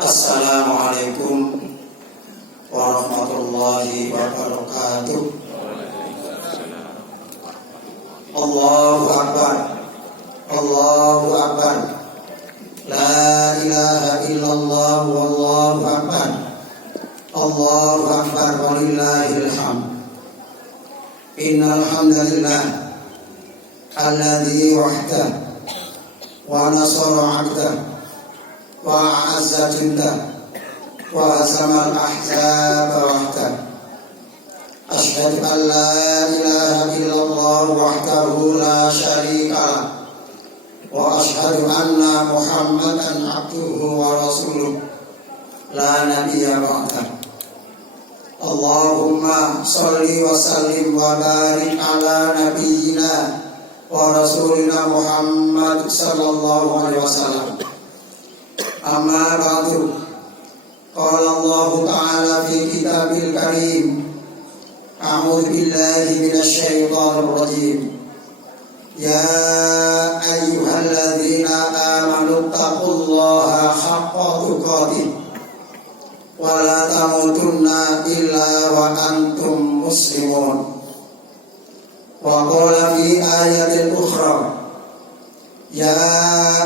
Assalamualaikum warahmatullahi wabarakatuh. Allahu Akbar, Allahu Akbar. La ilaha illallah wallahu akbar. Allahu Akbar walillahil hamd. Innal hamdalillah alladzi wahdahu wa nasara 'abdahu wa a'azza jundahu wa hazamal ahzaba wahdahu. Asyhadu an la ilaha illallah wahdahu la syarika lah wa asyhadu anna Muhammadan abduhu wa rasuluh la nabiyya ba'dahu. Allahumma sholli wa sallim wa barik ala nabiyyina wa rasulina Muhammad sallallahu alaihi wasallam. Amma ba'du. Qala Allah ta'ala fi kitabil karim. A'udzu billahi minasy syaithanir rajim. Ya ayyuhalladzina amanu taqullaha haqqa tuqatih wa la tamutunna illa wa antum muslimun. Wa qala fi ayatin ukhra. Ya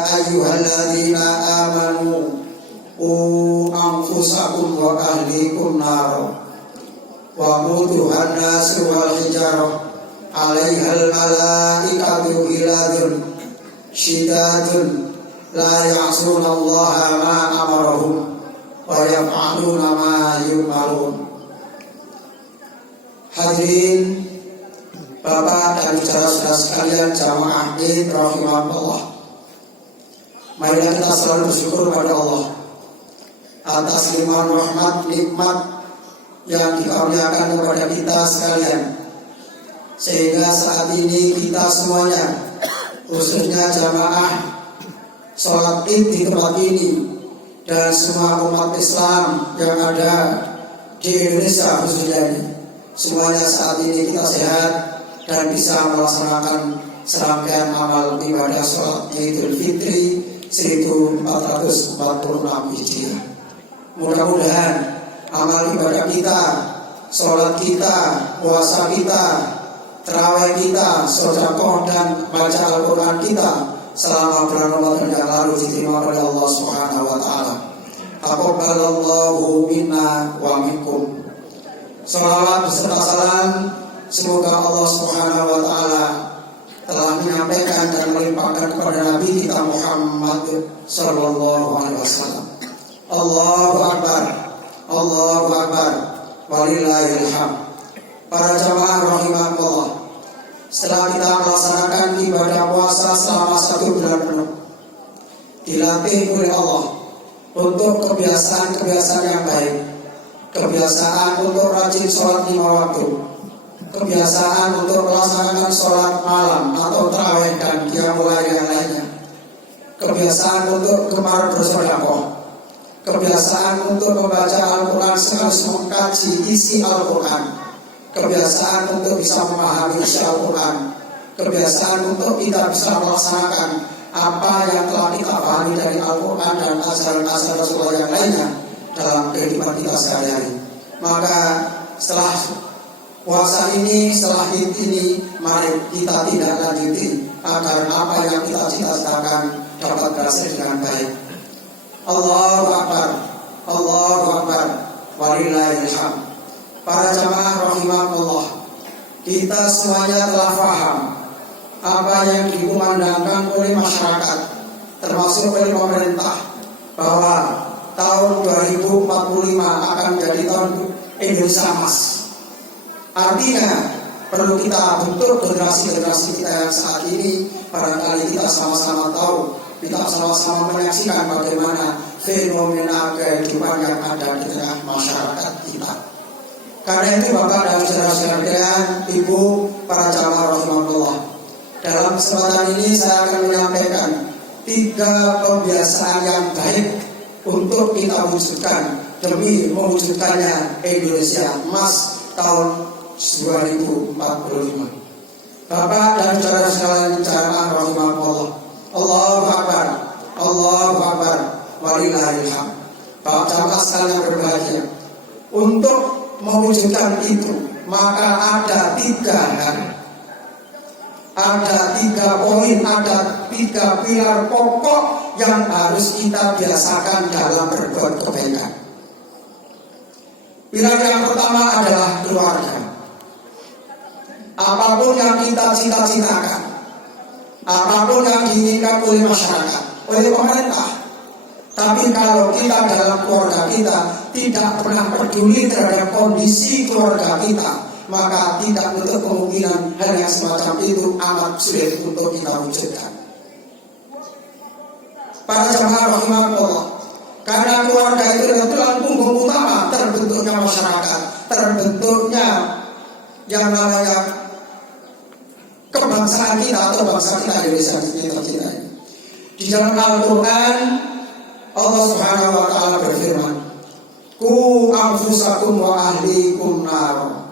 ayyuhalladzina amanu qu anfusakum wa ahlikum nar wa quduhan nas wal hijarah 'alaihal malaikatu ghiladun syidadun la ya'sunallaha ma amarahum wa yaf'aluna ma yu'marun. Hadirin Bapak dan saudara-saudara sekalian jamaah Id rahimahullah. Mari kita selalu bersyukur pada Allah atas limpahan rahmat nikmat yang dikaruniakan kepada kita sekalian, sehingga saat ini kita semuanya, khususnya jamaah sholat Id di tempat ini dan semua umat Islam yang ada di Indonesia khususnya ini, semuanya saat ini kita sehat dan bisa melaksanakan serangkaian amal ibadah sholat Idul Fitri 1446 Hijriah. Mudah-mudahan amal ibadah kita, sholat kita, puasa kita, tarawih kita, sedekah dan baca Al-Quran kita selama bulan Ramadan yang lalu diterima oleh Allah Subhanahu wa taala. Taqabbalallahu minna wa minkum. Salawat beserta salam semoga Allah Subhanahu wa taala telah menyampaikan dan melimpahkan kepada Nabi kita Muhammad sallallahu alaihi wasallam. Allahu Akbar, Allahu Akbar, walillahil hamd. Para jamaah rahimahullah, setelah kita melaksanakan ibadah puasa selama 1 bulan penuh, dilatih oleh Allah untuk kebiasaan-kebiasaan yang baik, kebiasaan untuk rajin sholat 5 waktu, kebiasaan untuk melaksanakan sholat malam atau tarawih dan qiyamul lail yang lainnya, kebiasaan untuk gemar bersedekah, kebiasaan untuk membaca Al-Quran sekaligus mengkaji isi Al-Quran, kebiasaan untuk bisa memahami isi Al-Quran, kebiasaan untuk kita bisa melaksanakan apa yang telah kita pahami dari Al-Quran dan ajaran-ajaran Rasulullah yang lainnya dalam kehidupan kita sehari-hari. Maka setelah puasa ini, setelah Id ini, mari kita tidak lanjuti agar apa yang kita cita-citakan dapat berhasil dengan baik. Allahu Akbar, Allahu Akbar, walillahil hamd. Para jamaah rahimahullah, kita semuanya telah paham apa yang dikumandangkan oleh masyarakat, termasuk oleh pemerintah, bahwa tahun 2045 akan menjadi tahun Indonesia Emas. Artinya perlu kita bentuk generasi-generasi kita yang saat ini, barangkali kita sama-sama tahu, kita sama-sama menyaksikan bagaimana fenomena kehidupan yang ada di tengah masyarakat kita. Karena itu Bapak dan saudara-saudara, Ibu, para jamaah rahimahullah, dalam kesempatan ini saya akan menyampaikan 3 kebiasaan yang baik untuk kita wujudkan demi mewujudkannya Indonesia Emas tahun 2045. Bapak dan saudara sekalian jamaah rahimahullah, Allahu Akbar, Allahu Akbar, walillahil hamd. Bapak jamaah sekalian berbahagia, untuk mewujudkan itu maka ada 3 hal, ada 3 poin, ada 3 pilar pokok yang harus kita biasakan dalam berbuat kebaikan. Pilar yang pertama adalah keluarga. Apapun yang kita cita-citakan, apapun yang diinginkan oleh masyarakat, oleh pemerintah, tapi kalau kita dalam keluarga kita tidak pernah peduli terhadap kondisi keluarga kita, maka tidak untuk kemungkinan hal yang semacam itu amat sulit untuk kita wujudkan. Para jamaah rahimahullah, karena keluarga itu adalah tulang punggung utama terbentuknya masyarakat, terbentuknya yang namanya kebangsaan kita atau bangsa kita Indonesia kita. Di dalam Al-Quran Allah Subhanahu wa Ta'ala berfirman, "Ku anfusakum wa ahlikum nar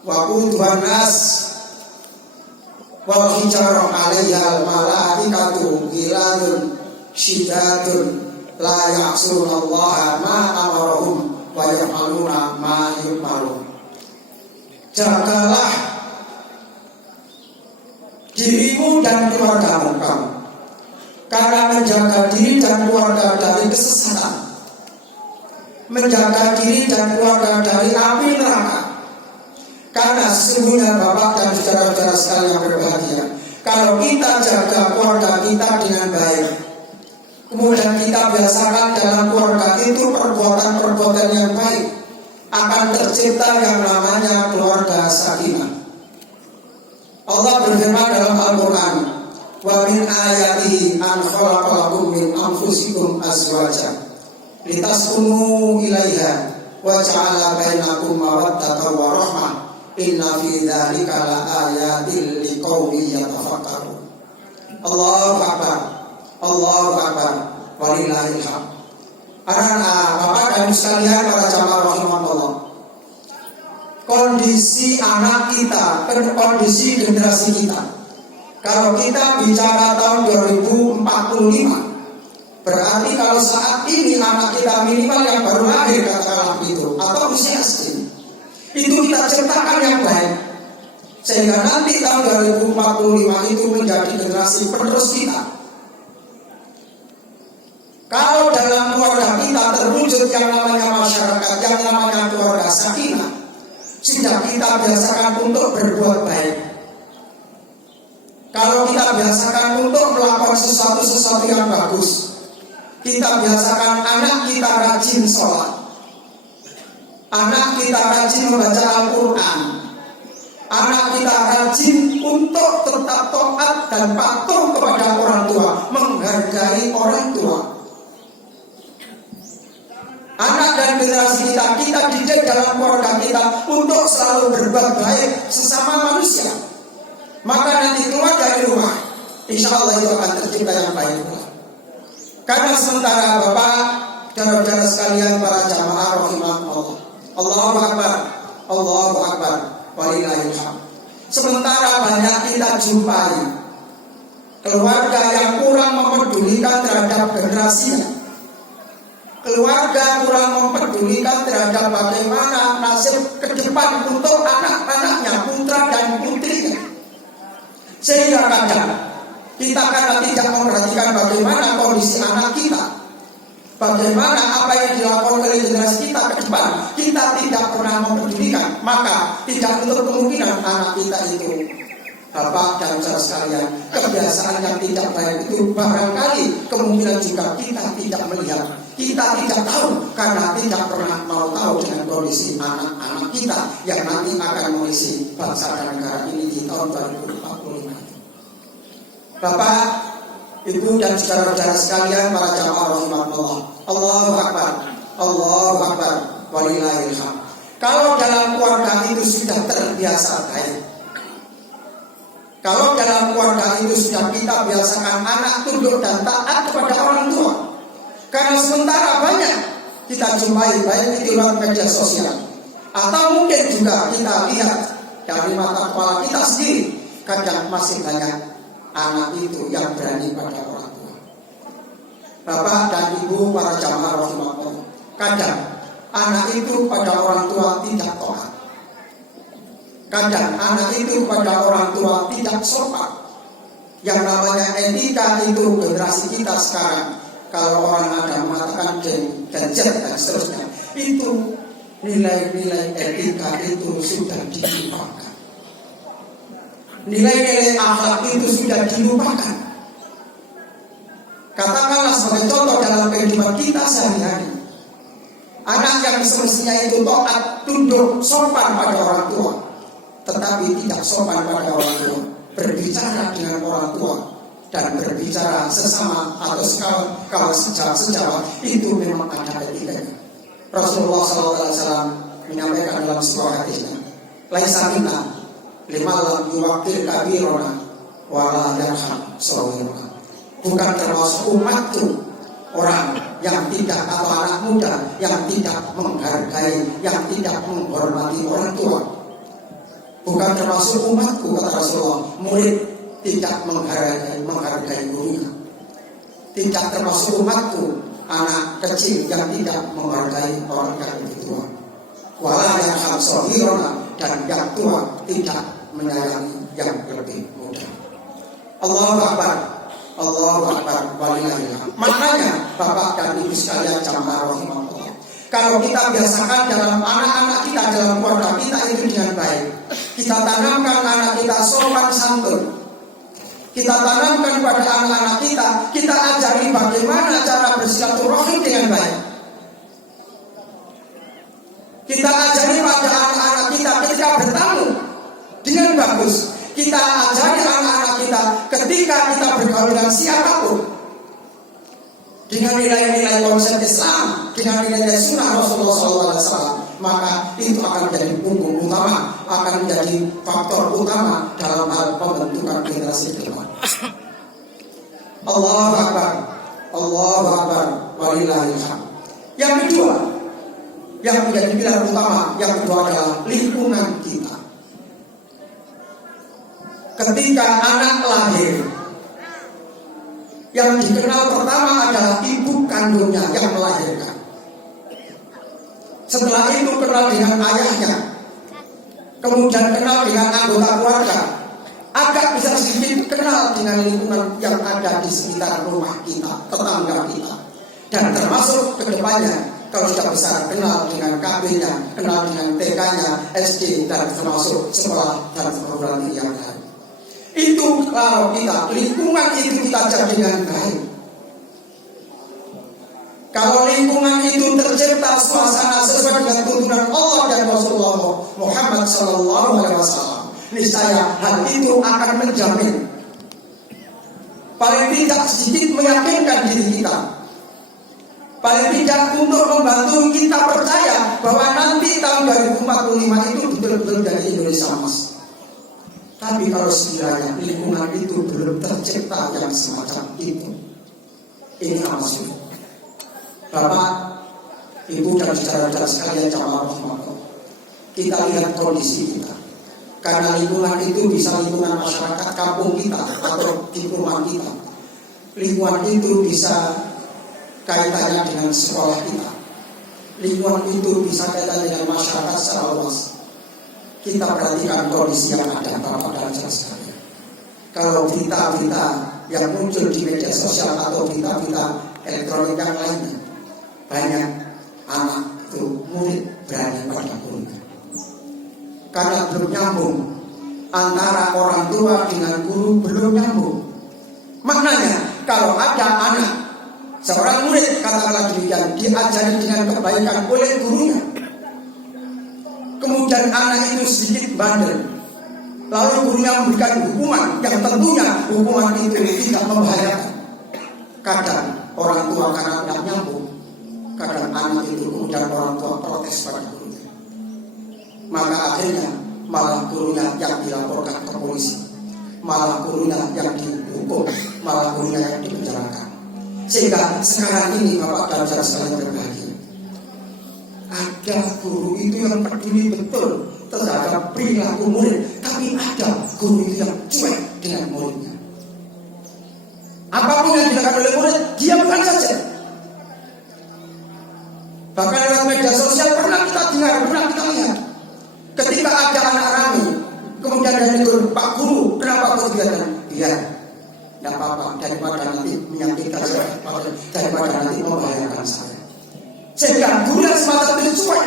wa quduhan nas wa hijarah 'alaiha al-malaikatu ghiladun syidadun la ya'sunallaha ma amarahum wa yaf'aluna ma yu'marun." Jagalah dirimu dan keluargamu kamu, karena menjaga diri dan keluarga dari kesesatan, menjaga diri dan keluarga dari api neraka. Karena sesungguhnya Bapak dan saudara-saudara sekalian yang berbahagia, kalau kita jaga keluarga kita dengan baik, kemudian kita biasakan dalam keluarga itu perbuatan-perbuatan yang baik, akan tercipta yang namanya keluarga sakinah. Allah berfirman dalam Al-Quran, "Wa min ayatihi an khalaqalakum min anfusikum azwaja litaskunu ilaiha wa ja'ala bainakum mawaddatan wa rahmah inna fi dzalika laayatin liqaumin yatafakkarun." Allahu akbar, Allahu akbar, walillahil hamd. Anak-anak, Bapak dan sekalian para jamaah rahimahullah, kondisi anak kita, kondisi generasi kita, kalau kita bicara tahun 2045, berarti kalau saat ini anak kita minimal yang baru lahir katakanlah itu, atau usia SD, itu kita ciptakan yang baik, sehingga nanti tahun 2045 itu menjadi generasi penerus kita. Kalau dalam keluarga kita terwujud yang namanya masyarakat, yang namanya keluarga sakinah, sehingga kita biasakan untuk berbuat baik. Kalau kita biasakan untuk melakukan sesuatu yang bagus, kita biasakan anak kita rajin sholat, anak kita rajin membaca Al-Quran, anak kita rajin untuk tetap taat dan patuh kepada orang tua, menghargai orang tua. Anak dan generasi kita didik dalam keluarga kita untuk selalu berbuat baik sesama manusia. Maka nanti keluar dari rumah, insya Allah itu akan tercipta yang baik. Karena sementara Bapak dan saudara sekalian para jamaah rahimahullah, Allahu akbar, Allahu akbar, walillahil hamd. Sementara banyak kita jumpai keluarga yang kurang mempedulikan terhadap generasinya. Keluarga kurang mempedulikan terhadap bagaimana nasib ke depan untuk anak-anaknya, putra dan putrinya. Sehingga kadang kita karena tidak memperhatikan bagaimana kondisi anak kita, bagaimana apa yang dilakukan oleh generasi kita ke depan, kita tidak pernah mempedulikan, maka tidak untuk kemungkinan anak kita itu, Bapak dan saudara sekalian, kebiasaan yang tidak baik itu barangkali kemungkinan juga kita tidak melihat, kita tidak tahu karena tidak pernah mau tahu dengan kondisi anak-anak kita yang nanti akan mengisi bangsa dan negara ini di tahun 2045. Bapak, Ibu dan saudara-saudara sekalian para jamaah rahimahullah, Allahu akbar, Allahu akbar, walillahil hamd. Kalau dalam keluarga itu sudah terbiasa baik, kalau dalam keluarga itu sudah kita biasakan anak tunduk dan taat kepada orang tua. Karena sementara banyak kita jumpai baik di luar media sosial, atau mungkin juga kita lihat dari mata kepala kita sendiri, kadang masih banyak anak itu yang berani pada orang tua. Bapak dan Ibu para jamaah rahimahullah, Kadang anak itu pada orang tua tidak taat. Kadang anak itu pada orang tua tidak sopan. Yang namanya etika itu generasi kita sekarang, kalau orang ada mengatakan gadget dan seterusnya, itu nilai-nilai etika itu sudah dilupakan. Nilai-nilai akhlak itu sudah dilupakan. Katakanlah sebagai contoh dalam kehidupan kita sehari-hari, anak yang semestinya itu taat, tunduk, sopan pada orang tua, tetapi tidak sopan pada orang tua, berbicara dengan orang tua dan berbicara sesama atau kawan sejawat itu memang ada etikanya. Rasulullah SAW menyampaikan dalam sebuah hadisnya, laisa minna liman lam yuwaqqir kabirona wa la yarham saghirana. Bukan termasuk umatku orang yang tidak, atau anak muda yang tidak menghargai, yang tidak menghormati orang tua. Bukan termasuk umatku, kata Rasulullah, murid tidak menghargai gurunya. Tidak termasuk umatku anak kecil yang tidak menghargai orang yang lebih tua. Wala yarham saghirana, dan yang tua tidak menyayangi yang lebih muda. Allahu Akbar, Allahu Akbar, walillahilhamd. Maknanya Bapak dan Ibu sekalian jamaah rahimahullah, kalau kita biasakan dalam anak-anak kita, dalam keluarga kita itu dengan baik, kita tanamkan anak kita sopan santun, kita tanamkan pada anak-anak kita ajari bagaimana cara bersilaturahim dengan baik. Kita ajari pada anak-anak kita ketika bertamu dengan bagus. Kita ajari anak-anak kita ketika kita bergaul dengan siapapun dengan nilai-nilai konsep Islam, dengan nilai-nilai sunnah Rasulullah SAW, maka itu akan menjadi punggung utama, akan menjadi faktor utama dalam hal pembentukan generasi depan. Allahu Akbar, Allahu Akbar, walillahilhamd. Yang kedua, yang menjadi pilar utama, yang kedua adalah lingkungan kita. Ketika anak lahir, yang dikenal pertama adalah ibu kandungnya yang melahirkan. Setelah itu kenal dengan ayahnya, kemudian kenal dengan anggota keluarga, agak bisa sedikit kenal dengan lingkungan yang ada di sekitar rumah kita, tetangga kita, dan termasuk kedepannya kalau sudah besar kenal dengan KB-nya, kenal dengan TK-nya, SD, dan termasuk sekolah dan perguruan tinggi yang lain. Itu kalau kita, lingkungan itu kita jaga dengan baik. Kalau lingkungan itu tercipta suasana sesuai dengan tuntunan Allah dan Rasulullah Muhammad SAW, niscaya hal itu akan menjamin, paling tidak sedikit meyakinkan diri kita, paling tidak untuk membantu kita percaya bahwa nanti tahun 2045 itu betul-betul dari Indonesia Emas. Tapi kalau sekiranya lingkungan itu belum tercipta yang semacam itu, ini amat sulit. Bapak, Ibu dan saudara-saudara sekalian jamaah rahimahullah, kita lihat kondisi kita. Karena lingkungan itu bisa lingkungan masyarakat kampung kita atau di rumah kita. Lingkungan itu bisa kaitannya dengan sekolah kita. Lingkungan itu bisa kaitannya dengan masyarakat secara luas. Kita perhatikan kondisi yang ada, Bapak dan saudara sekalian. Kalau berita-berita yang muncul di media sosial atau berita-berita elektronik yang lainnya, banyak anak itu murid berani pada gurunya. Karena belum nyambung antara orang tua dengan guru, belum nyambung. Maknanya kalau ada anak, seorang murid katakanlah demikian, diajari dengan kebaikan oleh gurunya, kemudian anak itu sedikit bandel, lalu gurunya memberikan hukuman yang tentunya hukuman itu tidak membahayakan. Kadang orang tua karena tidak nyambung, kadang anak itu kemudian orang tua protes pada gurunya, maka akhirnya malah gurunya yang dilaporkan ke polisi, malah gurunya yang dihukum, malah gurunya yang dipenjarakan. Sehingga sekarang ini Bapak dan saudara sekalian berbahagia, ada guru itu yang peduli betul terhadap perilaku murid, tapi ada guru itu yang cuek dengan muridnya. Apapun yang dilakukan oleh murid, dia bukan saja. Bahkan lewat media sosial pernah kita dengar, pernah kita lihat. Ketika ada anak rame, kemudian dari itu, Pak Guru, kenapa kau kegiatan? Biar, tidak apa-apa, daripada nanti menyakitkan saya, daripada nanti membahayakan saya. Sehingga guru yang semata cuek,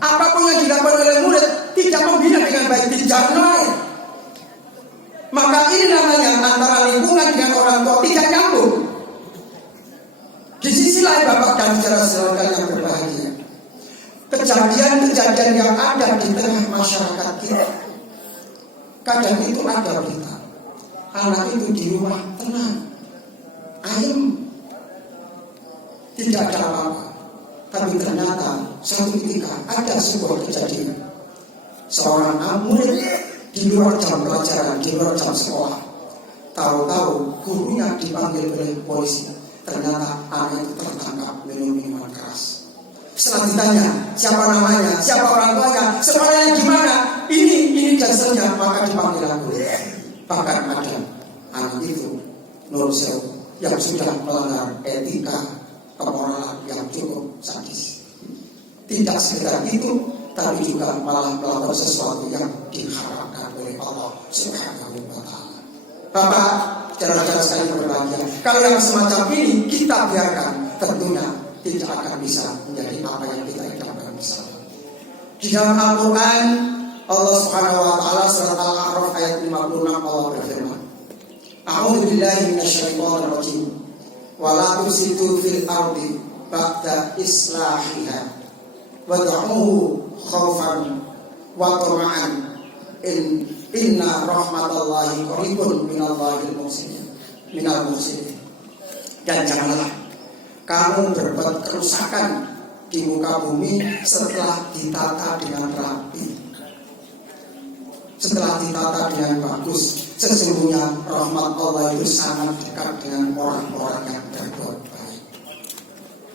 apapun yang dilakukan oleh murid tidak membina dengan baik, tidak menarik. Maka ini namanya antara lingkungan dengan orang tua tidak nyambung. Di sisi lain Bapak dan saudara-saudara yang berbahagia, kejadian-kejadian yang ada di tengah masyarakat kita, kadang itu ada berita anak itu di rumah tenang, ayem, tidak ada apa-apa. Tapi ternyata satu ketika ada sebuah kejadian, seorang murid di luar jam pelajaran, di luar jam sekolah, tahu-tahu gurunya dipanggil oleh polisi. Ternyata anak itu tertangkap minum minuman keras. Setelah ditanya siapa namanya, siapa orang tuanya, sekolahnya gimana, ini dan seterusnya, maka dipanggil guru. Bahkan ada anak itu Nur Sewu yang sudah melanggar etika kemoralan yang cukup sadis. Tidak sekedar itu, tapi juga malah melakukan sesuatu yang diharapkan oleh Allah Subhanahu wa Ta'ala. Bapak, cara-cara sekali berbahagia. Kalau yang semacam ini kita biarkan, tentunya tidak akan bisa menjadi apa yang kita inginkan bersama. Di dalam Al-Quran, Allah Subhanahu wa Ta'ala surat Al-A'raf ayat 56 Allah berfirman, A'udzu billahi minasyaitonir rajim. Wala tusidu fil ardi ba'da islahiha wad'uhu khaufan wa tama'an inna rahmatallahi qaribun minal muhsinin. Dan janganlah kamu berbuat kerusakan di muka bumi setelah ditata dengan rapi, setelah ditata dengan bagus. Sesungguhnya rahmat Allah itu sangat dekat dengan orang-orang yang berbuat baik.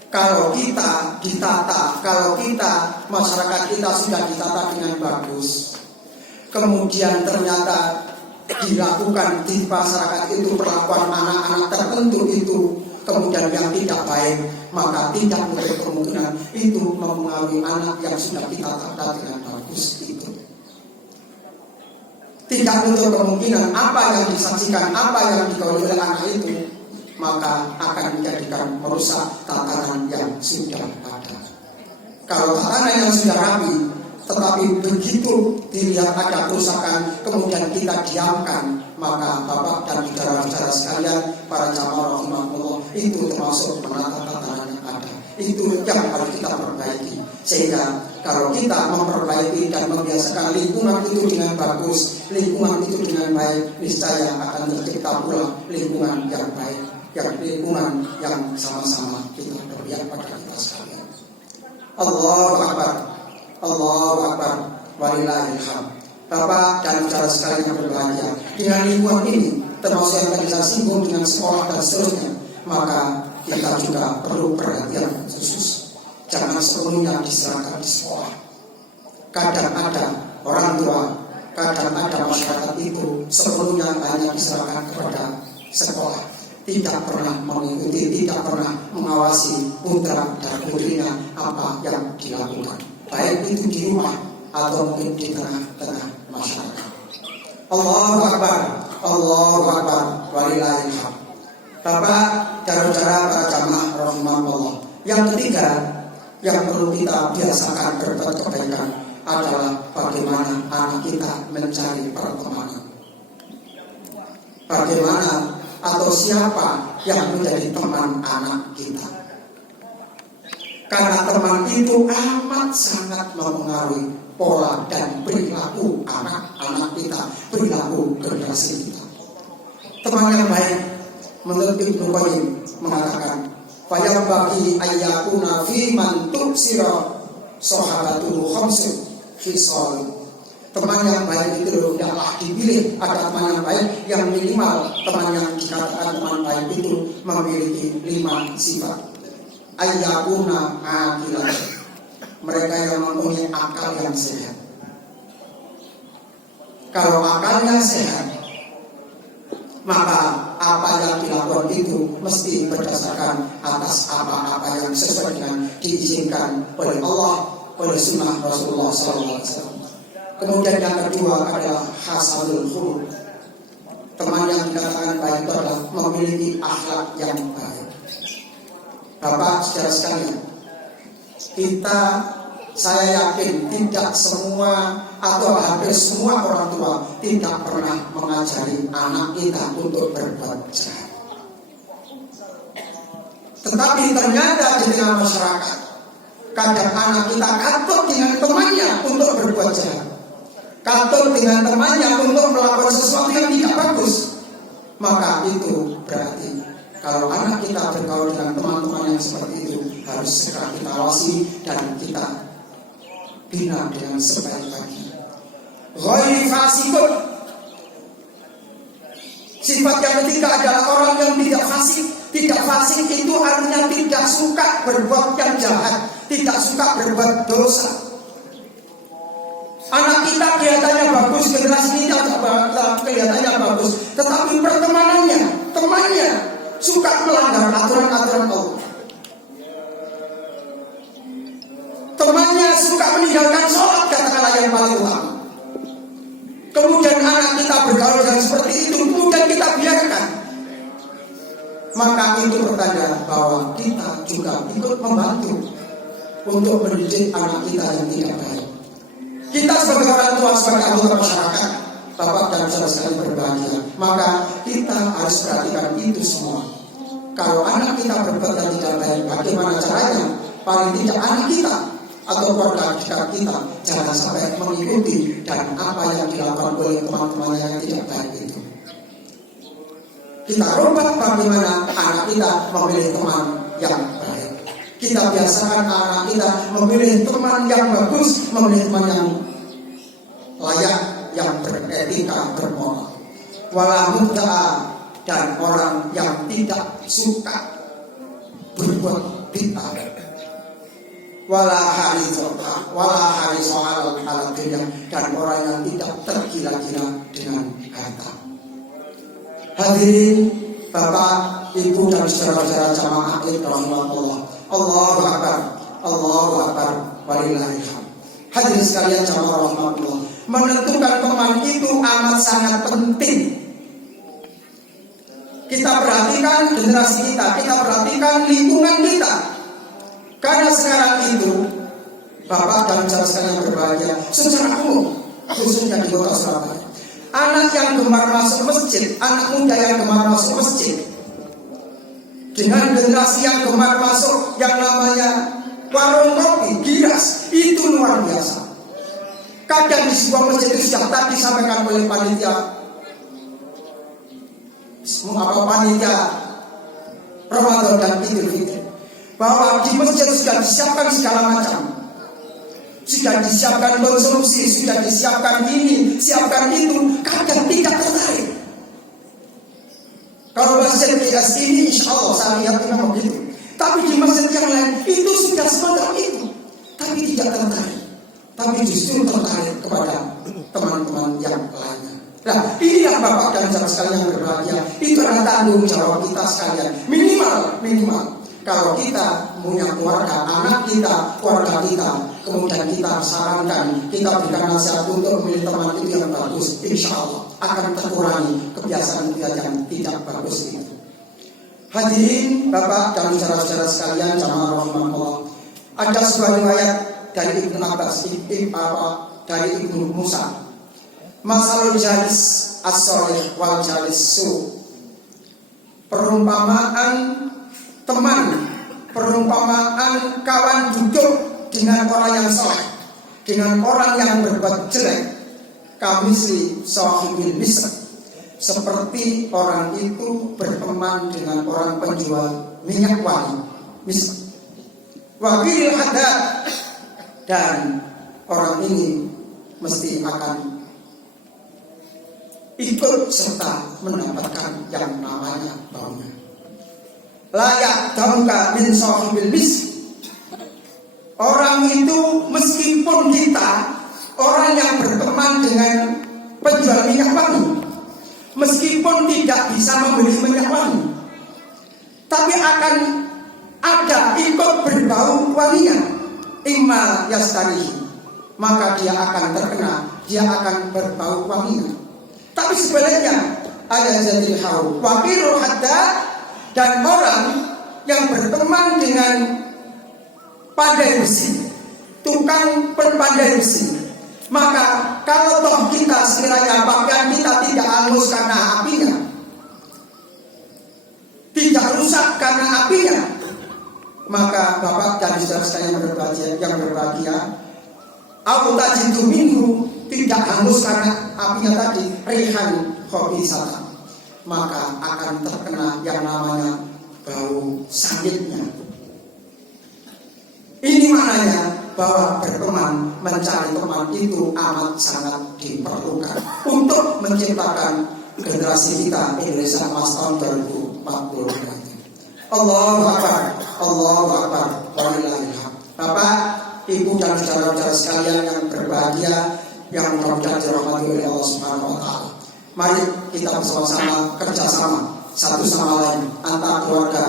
Kalau kita ditata, kalau kita, masyarakat kita sudah ditata dengan bagus, kemudian ternyata dilakukan di masyarakat itu perlakuan anak-anak tertentu itu kemudian yang tidak baik, maka tidak menutup kemungkinan itu mempengaruhi anak yang sudah kita tata dengan bagus itu. Tidak menutup kemungkinan apa yang disaksikan, apa yang digauli oleh anak itu, maka akan menjadikan merusak tatanan yang sudah ada. Kalau tatanan yang sudah rapi, tetapi begitu dilihat ada kerusakan, kemudian kita diamkan, maka Bapak dan saudara-saudara sekalian, para jamaah rahimahullah, itu termasuk menata tatanan yang ada. Itu yang harus kita perbaiki. Sehingga kalau kita memperbaiki dan membiasakan lingkungan itu dengan bagus, lingkungan itu dengan baik, niscaya akan tercipta pula lingkungan yang baik, yang lingkungan yang sama-sama kita berpihak pada kita sekalian. Allahu Akbar, Allahu Akbar, walillahil hamd. Bapak dan saudara sekalian yang berbahagia, dengan lingkungan ini, termasuk yang tadi saya singgung dengan sekolah dan seterusnya, maka kita juga perlu perhatian khusus. Jangan sepenuhnya diserahkan di sekolah. Kadang ada orang tua, kadang ada masyarakat itu sepenuhnya hanya diserahkan kepada sekolah, tidak pernah mengikuti, tidak pernah mengawasi putra dan putrinya apa yang dilakukan, baik itu di rumah atau mungkin di tengah-tengah masyarakat. Allahu Akbar, Allahu Akbar, walillahil hamd. Bapak dan saudara para jamaah rahimahullah, yang ketiga yang perlu kita biasakan berbuat kebaikan adalah bagaimana anak kita mencari pertemanan. Bagaimana atau siapa yang menjadi teman anak kita. Karena teman itu amat sangat mempengaruhi pola dan perilaku anak-anak kita, perilaku generasi kita. Teman yang baik, menurut Ibnu Qayyim mengatakan, fayam bagi ayyakuna fi man tuksira sahabatuhu khamsin khisal. Teman yang baik itu tidaklah dipilih. Ada teman yang baik yang minimal, teman yang dikatakan teman baik itu memiliki 5 sifat. Ayyakuna aqilan, mereka yang mempunyai akal yang sehat. Kalau akalnya sehat, maka apa yang dilakukan itu mesti berdasarkan atas apa-apa yang sesuai dengan diizinkan oleh Allah, oleh sunnah Rasulullah SAW. Kemudian yang kedua adalah hasanul khuluq. Teman yang dikatakan baik itu adalah memiliki akhlak yang baik. Bapak saudara sekalian, saya yakin tidak semua atau hampir semua orang tua tidak pernah mengajari anak kita untuk berbuat jahat. Tetapi ternyata di tengah masyarakat, kadang anak kita katut dengan temannya untuk berbuat jahat, katut dengan temannya untuk melakukan sesuatu yang tidak bagus. Maka itu berarti kalau anak kita bergaul dengan teman-teman yang seperti itu, harus segera kita awasi dan kita bina dengan sebaik-baiknya. Ghairi fasikun. Sifat yang ketiga adalah orang yang tidak fasik. Tidak fasik itu artinya tidak suka berbuat yang jahat, tidak suka berbuat dosa. Anak kita kelihatannya bagus, generasi ini kelihatannya bagus, tetapi pertemanannya, temannya suka melanggar aturan-aturan Allah. Temannya suka meninggalkan sholat, katakanlah yang paling utama. Kemudian anak kita bergaul dengan seperti itu, kemudian kita biarkan. Maka itu bertanda bahwa kita juga ikut membantu untuk mendidik anak kita yang tidak baik. Kita sebagai orang tua, sebagai anggota masyarakat, Bapak dan saudara sekalian berbahagia, maka kita harus perhatikan itu semua. Kalau anak kita berbuat yang tidak baik, bagaimana caranya? Paling tidak anak kita atau keluarga dekat kita jangan sampai mengikuti dan apa yang dilakukan oleh teman-teman yang tidak baik itu. Kita rubah bagaimana anak kita memilih teman yang baik. Kita biasakan anak kita memilih teman yang bagus, memilih teman yang layak, yang beretika, bermoral. Wala mubta'a, dan orang yang tidak suka berbuat bid'ah. Wala harisoha, wala harisoha ala dunia, dan orang yang tidak tergila-gila dengan harta. Hadirin Bapak, Ibu dan saudara-saudara jamaah rahimahullah. Allahu Akbar, Allahu Akbar, walillahilhamd. Hadirin sekalian jamaah rahimahullah, menentukan teman itu amat sangat penting. Kita perhatikan generasi kita perhatikan lingkungan kita. Karena sekarang itu Bapak dan saudara sekalian berbahagia, secara umum khususnya di kota Surabaya, anak yang gemar masuk masjid, anak muda yang gemar masuk masjid, dengan generasi yang gemar masuk yang namanya warung kopi, giras, itu luar biasa. Kadang di sebuah masjid itu sudah tadi disampaikan oleh panitia Ramadan dan Idul Fitri, bahwa di masjid sudah disiapkan segala macam. Sudah disiapkan konsumsi, sudah disiapkan ini, siapkan itu. Kadang tidak tertarik. Kalau masjid bias ini, insya Allah saya lihat memang begitu. Tapi di masjid yang lain itu sudah semacam itu, tapi tidak tertarik. Tapi justru tertarik kepada teman-teman yang lainnya. Nah, ini yang Bapak dan saudara sekalian yang berbahagia. Itu adalah tanggung jawab kita sekalian. Minimal. Kalau kita punya keluarga, anak kita, keluarga kita, kemudian kita sarankan, kita berikan nasihat untuk memilih teman itu yang bagus, insya Allah akan terkurangi kebiasaan yang tidak bagus itu. Hadirin Bapak dan saudara-saudara sekalian jamaah rahimahullah, ada sebuah riwayat dari Ibnu Abbas, dari Ibnu Musa, masalul jalis as-solih wal jalis su, perumpamaan teman, perumpamaan kawan duduk dengan orang yang soleh, dengan orang yang berbuat jelek, kamisli sahibil misr, seperti orang itu berteman dengan orang penjual minyak wangi, misr, wabil haddad, dan orang ini mesti akan ikut serta mendapatkan yang namanya baunya. Layak dauka min sahibil misr, orang itu meskipun kita orang yang berteman dengan penjual minyak wangi, meskipun tidak bisa membeli minyak wangi, tapi akan ada ikut berbau wanginya. Imma yastarihi, maka dia akan terkena, dia akan berbau wanginya. Tapi sebaliknya ada jadi hau wakiru hatta, dan orang yang berteman dengan pandai besi, tukang berpandai besi, maka kalau toh kita sekiranya pakaian kita tidak hangus karena apinya, tidak rusak karena apinya, maka Bapak dan saudara yang berbahagia, aku tajidu minhu, tidak hangus karena apinya tadi, rihan khabisatan, maka akan terkena yang namanya bau sangitnya. Ini maknanya bahwa berteman, mencari teman itu amat sangat diperlukan untuk menciptakan generasi kita Indonesia Emas tahun 2040. Allahu Akbar, Allahu Akbar, walillahil hamd. Bapak, Ibu dan saudara-saudara sekalian yang berbahagia, yang mudah-mudahan dirahmati oleh Allah Subhanahu wa taala. Mari kita bersama-sama kerjasama satu sama lain antar keluarga,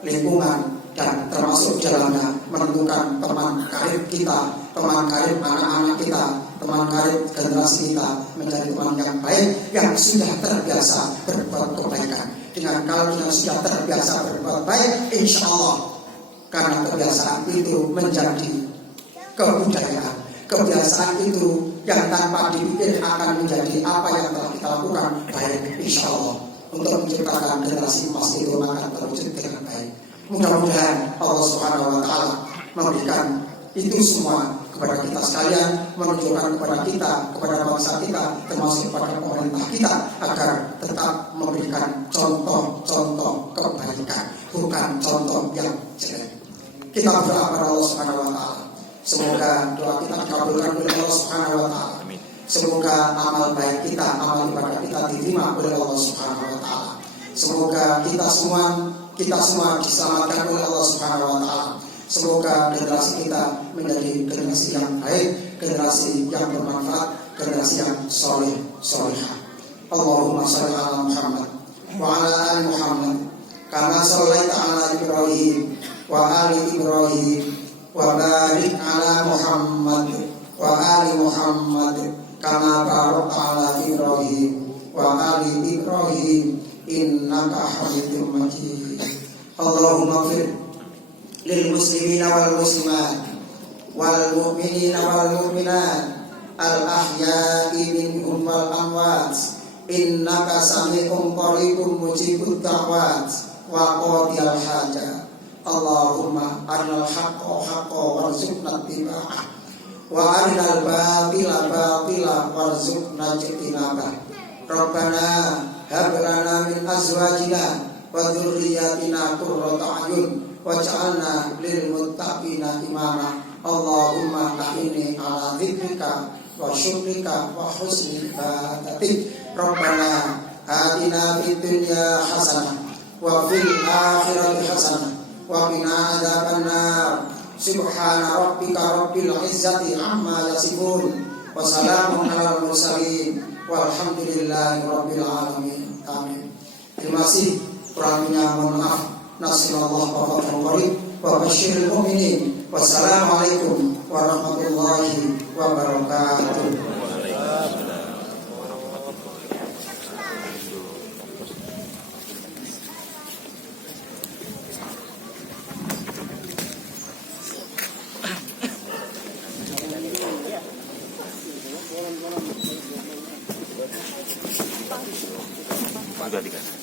lingkungan, dan termasuk jalannya menentukan teman karib kita, teman karib anak-anak kita, teman karib generasi kita menjadi teman yang baik, yang sudah terbiasa berbuat kebaikan. Dengan kalau kita sudah terbiasa berbuat baik, insya Allah, karena kebiasaan itu menjadi kebudayaan. Kebiasaan itu yang tanpa dipikir akan menjadi apa yang telah kita lakukan baik, insya Allah. Untuk menciptakan generasi emas itu akan terwujud dengan baik. Mudah-mudahan Allah Subhanahu wa taala memberikan itu semua kepada kita sekalian, menunjukkan kepada kita, kepada bangsa kita, termasuk kepada pemerintah kita, agar tetap memberikan contoh-contoh kebaikan, bukan contoh yang jelek. Kita berdoa kepada Allah Subhanahu wa taala. Semoga doa kita dikabulkan oleh Allah Subhanahu wa taala. Semoga amal baik kita, amal ibadah kita diterima oleh Allah Subhanahu wa taala. Semoga kita semua diselamatkan oleh Allah Subhanahu wa taala. Semoga generasi kita menjadi generasi yang baik, generasi yang bermanfaat, generasi yang solehah. Allahumma shalli ala Muhammad wa ala ali Muhammad kama shallaita ala Ibrahim wa ali Ibrahim wa barik ala Muhammad wa ali Muhammad kama barakta ala Ibrahim wa ali Ibrahim innaka Hamidum Majid. Allahumma fir lil muslimina wal muslimat wal mu'minina wal mu'minat al ahya'i minhum wal amwat innaka sami'un qaribun mujibud da'wat wa qadiyal hajat. Allahumma arinal haqqa haqqan warzuqna ittiba'ah wa arinal batila batila warzuqna ijtinabah. Rabbana hab lana min azwajina wa dzurriyyatina qurrata a'yun waj'alna lil muttaqina imama. Allahumma ta'ini ala dzikrika wa syukrika wa husni ibadatik. Rabbana atina fid dunya hasanah wa fil akhirati hasanah wa qina adzabannar. Subhana rabbika rabbil izzati amma yasifun wa salamun alal mursalin walhamdulillahi rabbil alamin. Amin. Terima kasih. Kurangnya mohon maaf. Nasallallahu wa fathul wa basyiril mu'minin. Wassalamualaikum warahmatullahi wabarakatuh. Sudah dikasih.